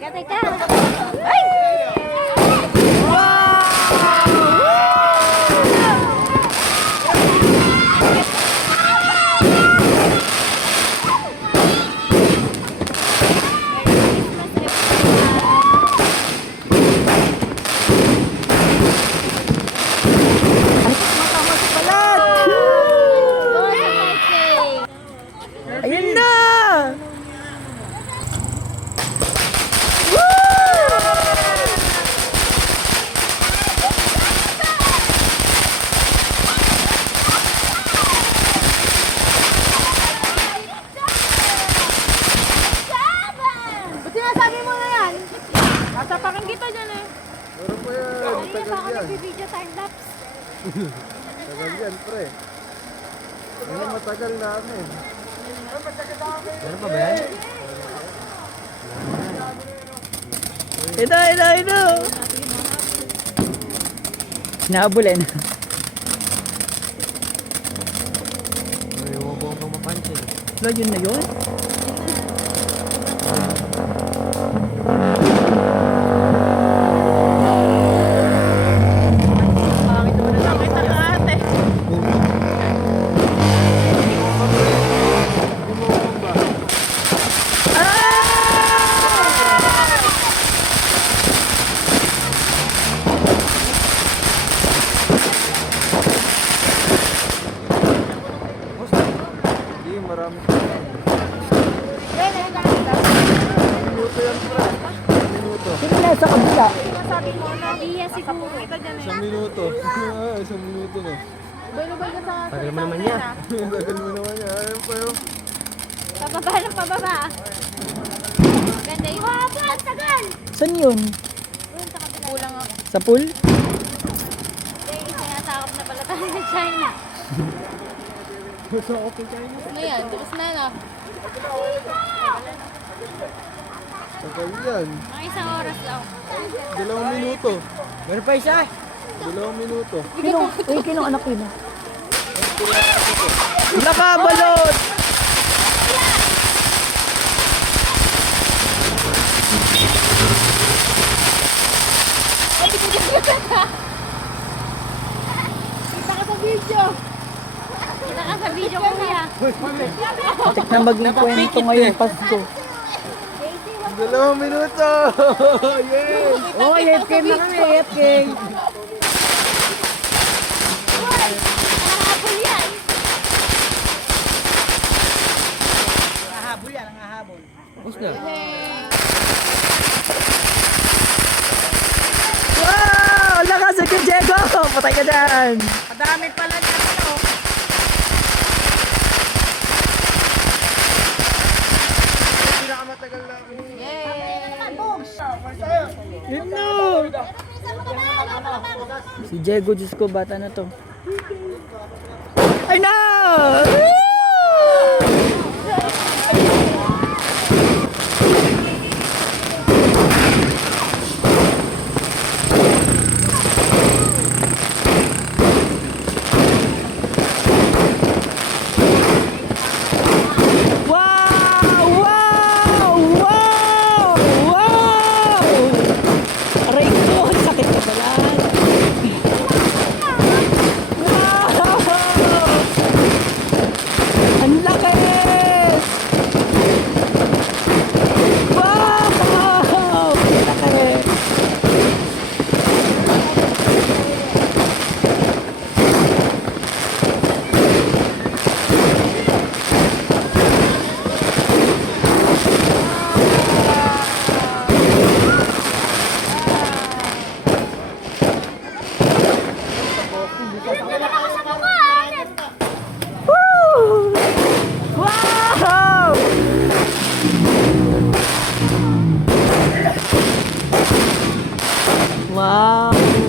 Teka, teka. Ay! Ayun na! Ba't sinasabi mo na yan? Nasapakan kita dyan eh. Pero pa yan, Ay, tagal baka yan. nagbibideo time-lapse. Tagal yan, pre. Ano matagal namin. Meron pa ba yan? Ito! Naabulin. Ay, huwag mo kang mapansin. Wala, yun na yun. Bakit mo na lang kita ka ate? Hindi, marami pa yan. Minuto yan, pre. Minuto. Sino na sa kabila? Sabi mo na diya siguro. Kita dyan eh. Isang minuto. Isang minuto na. Balubal ka sa Tagal mo naman niya. Tagal mo naman yan. Ayun pa yun. pababa ng pababa. Ganda yun. Wow, ang tagal! Saan yun? Doon sa kabila. Kulang ako. Sa pool? Dahil sinasakop na pala tayo ng China. Gusto ko pa China. Ano yan? Tapos na na. Tagal yan. Mga isang oras lang. 2 minuto. Meron pa isa? 2 minuto. Kinong anak yun? Nakabalot! Kita ka sa video. Kita ka sa video, kuya. Check na maging kwento ngayong Pasko. 2 minuto! Yes! Oh, AFK na kami, AFK. Nakahabol yan. Nahabol yan, nahabol. Tapos na. Wow! Lakas si Diego! Patay ka dyan! Madami pala na ito. Pinakamatagal na ako. Yun na! Si Diego, Diyos ko, bata na to. Ay na! Wow! Wow! Wow! Wow! Aray ko, ang sakit ka pala. Wow! Ang laki! Wow! Ang laki! Woo! Wow! Wow!